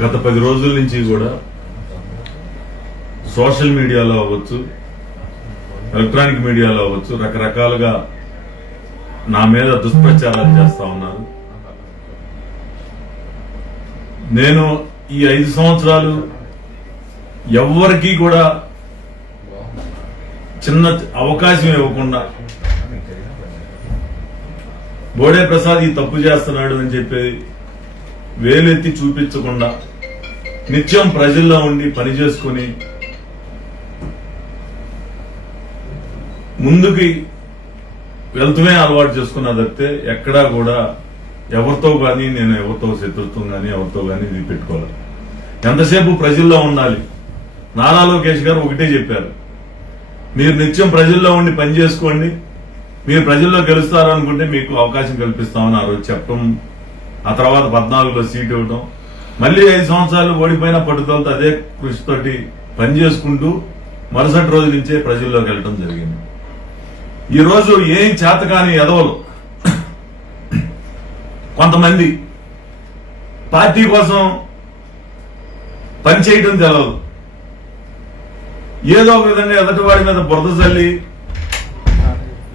గత పది రోజుల నుంచి కూడా సోషల్ మీడియాలో అవ్వచ్చు ఎలక్ట్రానిక్ మీడియాలో అవ్వచ్చు రకరకాలుగా నా మీద దుష్ప్రచారాలు చేస్తా ఉన్నారు. నేను ఈ ఐదు సంవత్సరాలు ఎవ్వరికీ కూడా చిన్న అవకాశం ఇవ్వకుండా బోడే ప్రసాద్ ఈ తప్పు చేస్తున్నాడు అని చెప్పేది వేలెత్తి చూపించకుండా నిత్యం ప్రజల్లో ఉండి పని చేసుకుని ముందుకి వెళ్తూనే అలవాటు చేసుకున్నా తప్పితే ఎక్కడా కూడా ఎవరితో కానీ నేను ఎవరితో శత్రుత్వం కానీ ఎవరితో కానీ ఇది పెట్టుకోవాలి ఎంతసేపు ప్రజల్లో ఉండాలి? నారా లోకేష్ గారు ఒకటే చెప్పారు. మీరు నిత్యం ప్రజల్లో ఉండి పని చేసుకోండి. మీరు ప్రజల్లో గెలుస్తారనుకుంటే మీకు అవకాశం కల్పిస్తామని ఆ రోజు చెప్పడం ఆ తర్వాత పద్నాలుగులో సీట్ ఇవ్వడం మళ్ళీ ఐదు సంవత్సరాలు ఓడిపోయిన పట్టుదలతో అదే కృషితోటి పని చేసుకుంటూ మరుసటి రోజు నుంచే ప్రజల్లోకి వెళ్ళటం జరిగింది. ఈరోజు ఏం ఏం చేతకాని ఎదవలు కొంతమంది పార్టీ కోసం పనిచేయటం తెలవదు. ఏదో ఒక విధంగా ఎదటి వాడి మీద బురద చల్లి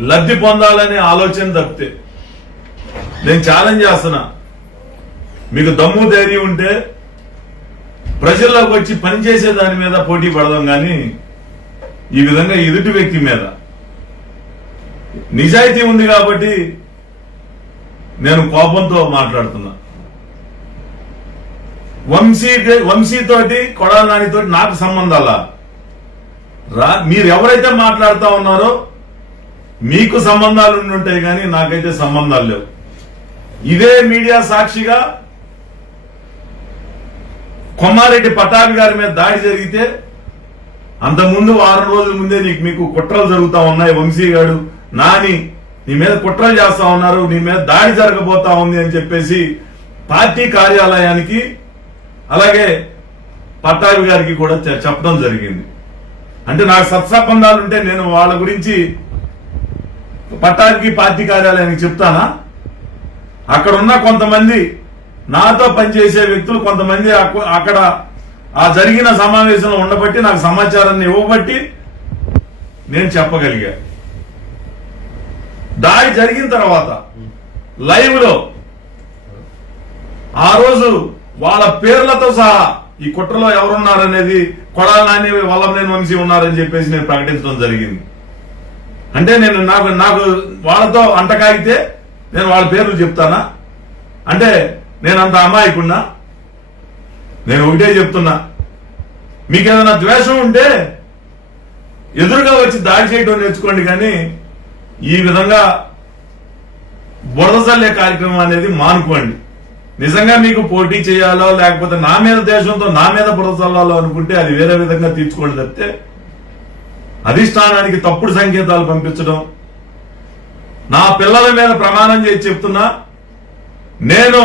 లబ్ధి పొందాలనే ఆలోచన తప్పితే నేను ఛాలెంజ్ చేస్తున్నా. మీకు దమ్ము ధైర్యం ఉంటే ప్రజల్లోకి వచ్చి పనిచేసే దాని మీద పోటీ పడదాం కానీ ఈ విధంగా ఎదుటి వ్యక్తి మీద. నిజాయితీ ఉంది కాబట్టి నేను కోపంతో మాట్లాడుతున్నా. వంశీ వంశీతోటి కొడాల నానితోటి నాకు సంబంధాలా? రా మీరు ఎవరైతే ఉన్నారో మీకు సంబంధాలు ఉండి ఉంటాయి కానీ నాకైతే సంబంధాలు లేవు. ఇదే మీడియా సాక్షిగా కొమ్మారెడ్డి పటాభి గారి మీద దాడి జరిగితే అంతకుముందు వారం రోజుల ముందే నీకు మీకు కుట్రలు జరుగుతా ఉన్నాయి వంశీ గారు నాని నీ మీద కుట్రలు చేస్తా ఉన్నారు నీ మీద దాడి జరగబోతా ఉంది అని చెప్పేసి పార్టీ కార్యాలయానికి అలాగే పట్టాభి గారికి కూడా చెప్పడం జరిగింది. అంటే నాకు సత్సంబంధాలు ఉంటే నేను వాళ్ళ గురించి పట్టాభికి పార్టీ కార్యాలయానికి చెప్తానా? అక్కడ ఉన్న కొంతమంది నాతో పనిచేసే వ్యక్తులు కొంతమంది అక్కడ ఆ జరిగిన సమావేశంలో ఉండబట్టి నాకు సమాచారాన్ని ఇవ్వబట్టి నేను చెప్పగలిగా. దాడి జరిగిన తర్వాత లైవ్లో ఆ రోజు వాళ్ళ పేర్లతో సహా ఈ కుట్రలో ఎవరున్నారనేది కొడాల నాని వల్లభనేని వంశీ ఉన్నారని చెప్పేసి నేను ప్రకటించడం జరిగింది. అంటే నేను నాకు నాకు వాళ్ళతో అంటకాగితే నేను వాళ్ళ పేర్లు చెప్తానా? అంటే నేను అంత అమాయకున్నా? నేను ఒకటే చెప్తున్నా. మీకు ఏదైనా ద్వేషం ఉంటే ఎదురుగా వచ్చి దాడి చేయడం నేర్చుకోండి కానీ ఈ విధంగా బురద చల్లే కార్యక్రమం అనేది మానుకోండి. నిజంగా మీకు పోటీ చేయాలో లేకపోతే నా మీద దేశంతో నా మీద బురద చల్లాలో అనుకుంటే అది వేరే విధంగా తీర్చుకోండి తప్పితే అధిష్టానానికి తప్పుడు సంకేతాలు పంపించడం. నా పిల్లల మీద ప్రమాణం చేసి చెప్తున్నా. నేను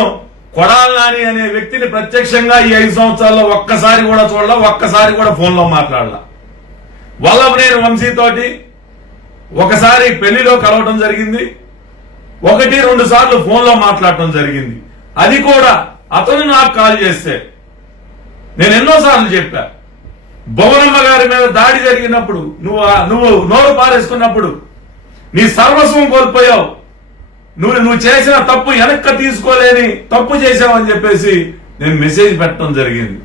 కొడాల నాని అనే వ్యక్తిని ప్రత్యక్షంగా ఈ ఐదు సంవత్సరాల్లో ఒక్కసారి కూడా చూడాల ఒక్కసారి కూడా ఫోన్లో మాట్లాడాల. వల్లభనేని వంశీతోటి ఒకసారి పెళ్ళిలో కలవటం జరిగింది. ఒకటి రెండు సార్లు ఫోన్లో మాట్లాడటం జరిగింది. అది కూడా అతను నాకు కాల్ చేస్తే నేను ఎన్నోసార్లు చెప్పా. భువనమ్మ గారి మీద దాడి జరిగినప్పుడు నువ్వు నువ్వు నోరు పారేసుకున్నప్పుడు నీ సర్వస్వం కోల్పోయావు. నువ్వు నువ్వు చేసిన తప్పు వెనక్కి తీసుకోలేని తప్పు చేశావని చెప్పేసి నేను మెసేజ్ పెట్టడం జరిగింది.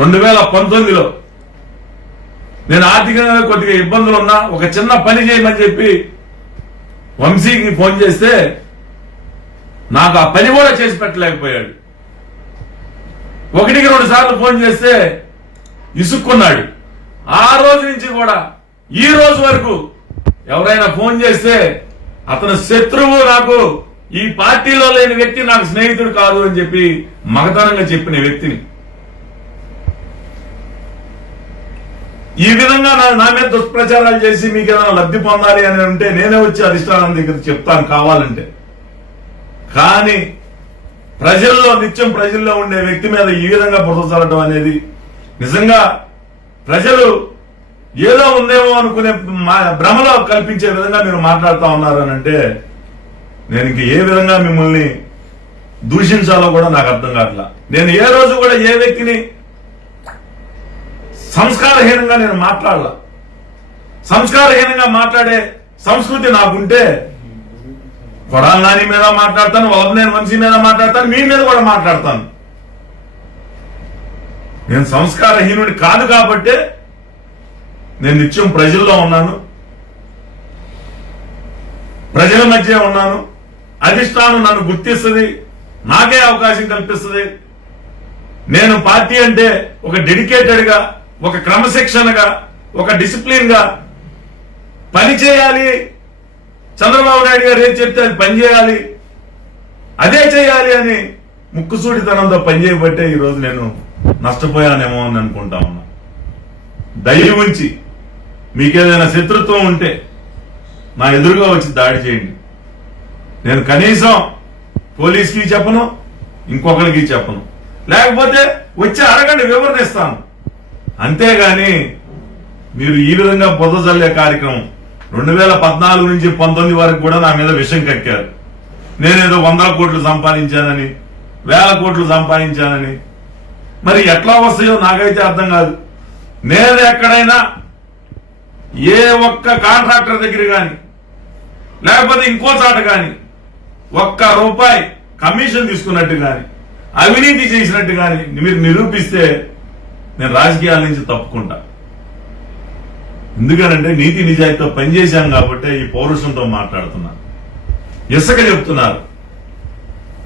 రెండు వేల పంతొమ్మిదిలో నేను ఆర్థికంగా కొద్దిగా ఇబ్బందులు ఉన్నా ఒక చిన్న పని చేయమని చెప్పి వంశీకి ఫోన్ చేస్తే నాకు ఆ పని కూడా చేసి పెట్టలేకపోయాడు. ఒకటికి రెండు సార్లు ఫోన్ చేస్తే ఇసుక్కున్నాడు. ఆ రోజు నుంచి కూడా ఈ రోజు వరకు ఎవరైనా ఫోన్ చేస్తే అతను శత్రువు నాకు ఈ పార్టీలో లేని వ్యక్తి నాకు స్నేహితుడు కాదు అని చెప్పి మగతనంగా చెప్పిన వ్యక్తిని. ఈ విధంగా నా నా మీద దుష్ప్రచారాలు చేసి మీకు ఏదైనా లబ్ధి పొందాలి అని ఉంటే నేనే వచ్చి అధిష్టానం దగ్గర చెప్తాను కావాలంటే. కానీ ప్రజల్లో నిత్యం ప్రజల్లో ఉండే వ్యక్తి మీద ఈ విధంగా బురద చల్లడం అనేది నిజంగా ప్రజలు ఏదో ఉందేమో అనుకునే మా- భ్రమలో కల్పించే విధంగా మీరు మాట్లాడుతా ఉన్నారనంటే నేను ఇంక ఏ విధంగా మిమ్మల్ని దూషించాలో కూడా నాకు అర్థం కావట్లా నేను ఏ రోజు కూడా ఏ వ్యక్తిని సంస్కారహీనంగా నేను మాట్లాడాల. సంస్కారహీనంగా మాట్లాడే సంస్కృతి నాకుంటే కొడాల నాని మీద మాట్లాడతాను వల్లభనేని వంశీ మీద మాట్లాడతాను మీ మీద కూడా మాట్లాడతాను. నేను సంస్కారహీనుడి కాదు కాబట్టే నేను నిత్యం ప్రజల్లో ఉన్నాను. ప్రజల మధ్య ఉన్నాను. అధిష్టానం నన్ను గుర్తిస్తుంది. నాకే అవకాశం కల్పిస్తుంది. నేను పార్టీ అంటే ఒక డెడికేటెడ్గా ఒక క్రమశిక్షణగా ఒక డిసిప్లిన్గా పని చేయాలి. చంద్రబాబు నాయుడు గారు ఏం చెప్తే అది పని చేయాలి. అదే చేయాలి అని ముక్కుసూడితనంతో పనిచేయబట్టే ఈరోజు నేను నష్టపోయానేమో అని అనుకుంటా ఉన్నా. దయ ఉంచి మీకేదైనా శత్రుత్వం ఉంటే నా ఎదురుగా వచ్చి దాడి చేయండి. నేను కనీసం పోలీస్కి చెప్పను ఇంకొకరికి చెప్పను. లేకపోతే వచ్చి అడగండి వివరణ ఇస్తాను అంతేగాని మీరు ఈ విధంగా బురద కార్యక్రమం రెండు వేల పద్నాలుగు నుంచి పంతొమ్మిది వరకు కూడా నా మీద విషం కక్కారు. నేనేదో వందల కోట్లు సంపాదించానని వేల కోట్లు సంపాదించానని. మరి ఎట్లా వస్తాయో నాకైతే అర్థం కాదు. నేను ఎక్కడైనా ఏ ఒక్క కాంట్రాక్టర్ దగ్గర కానీ లేకపోతే ఇంకో చాట కానీ ఒక్క రూపాయి కమిషన్ తీసుకున్నట్టు కానీ అవినీతి చేసినట్టు కానీ మీరు నిరూపిస్తే నేను రాజకీయాల నుంచి తప్పుకుంటా. ఎందుకనంటే నీతి నిజాయితీతో పనిచేశాం కాబట్టి ఈ పౌరుషంతో మాట్లాడుతున్నా. ఇసుక చెప్తున్నారు.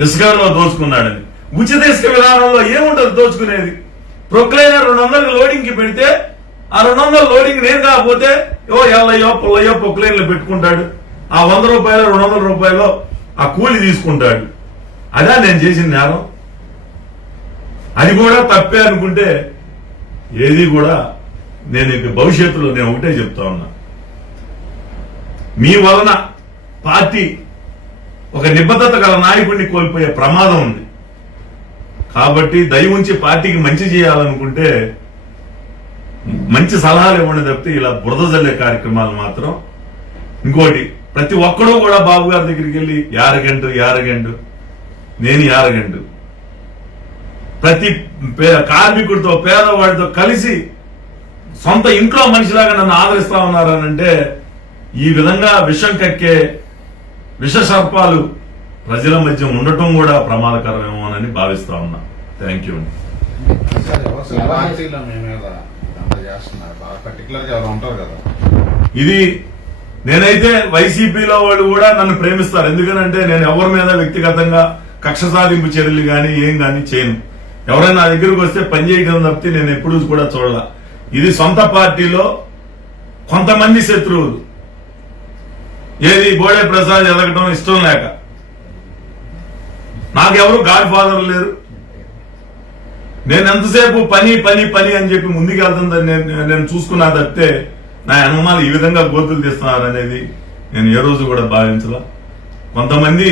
ఇసుకలో దోచుకున్నాడని. ఉచిత ఇసుక విధానంలో ఏముంటుంది దోచుకునేది? ప్రొక్లైనర్ రెండు వందలకి లోడింగ్కి పెడితే ఆ రెండు వందల లోడింగ్ నేను కాకపోతే ఓ ఎల్లయ్యో పుల్లయ్యో ప్రొక్లైన్లు పెట్టుకుంటాడు. ఆ వంద రూపాయలు రెండు వందల రూపాయలు ఆ కూలి తీసుకుంటాడు. అదే నేను చేసిన నేరం. అది కూడా తప్పే అనుకుంటే ఏది కూడా నేను ఇక భవిష్యత్తులో నేను ఒకటే చెప్తా ఉన్నా. మీ వలన పార్టీ ఒక నిబద్ధత గల నాయకుడిని కోల్పోయే ప్రమాదం ఉంది. కాబట్టి దయ ఉంచి పార్టీకి మంచి చేయాలనుకుంటే మంచి సలహాలు ఇవ్వండి తప్పితే ఇలా బురద జల్లే కార్యక్రమాలు మాత్రం. ఇంకోటి ప్రతి ఒక్కడూ కూడా బాబు గారి దగ్గరికి వెళ్ళి యారగంటు యారగంటు నేను యారగంటు ప్రతి పే- కార్మికుడితో పేదవాడితో కలిసి సొంత ఇంట్లో మనిషిలాగా నన్ను ఆదరిస్తా ఉన్నారనంటే ఈ విధంగా విషం కక్కే విష సర్పాలు ప్రజల మధ్య ఉండటం కూడా ప్రమాదకరమేమోనని భావిస్తా ఉన్నా. థ్యాంక్ యూ చేస్తున్నారు. బాగా ఎవరు ఉంటారు కదా. ఇది నేనైతే వైసీపీలో వాళ్ళు కూడా నన్ను ప్రేమిస్తారు. ఎందుకనంటే నేను ఎవరి మీద వ్యక్తిగతంగా కక్ష సాధింపు చర్యలు గాని ఏం గాని చేయను. ఎవరైనా నా దగ్గరకు వస్తే పని చేయడం తప్పితే నేను ఎప్పుడూ కూడా చూడాల. ఇది సొంత పార్టీలో కొంతమంది శత్రువులు. ఏది బోడే ప్రసాద్ ఎదగటం ఇష్టం లేక. నాకెవరు గాడ్ ఫాదర్ లేరు. నేను ఎంతసేపు పని పని పని అని చెప్పి ముందుకు వెళ్తుందని నేను నేను చూసుకున్నా తప్పితే నా అనుమానాలు ఈ విధంగా గోతులు తీస్తున్నారు అనేది నేను ఏ రోజు కూడా భావించలా. కొంతమంది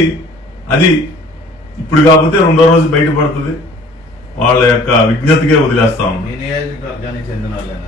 అది ఇప్పుడు కాకపోతే రెండో రోజు బయటపడుతుంది. వాళ్ళ యొక్క విజ్ఞతకే వదిలేస్తా ఉన్నాను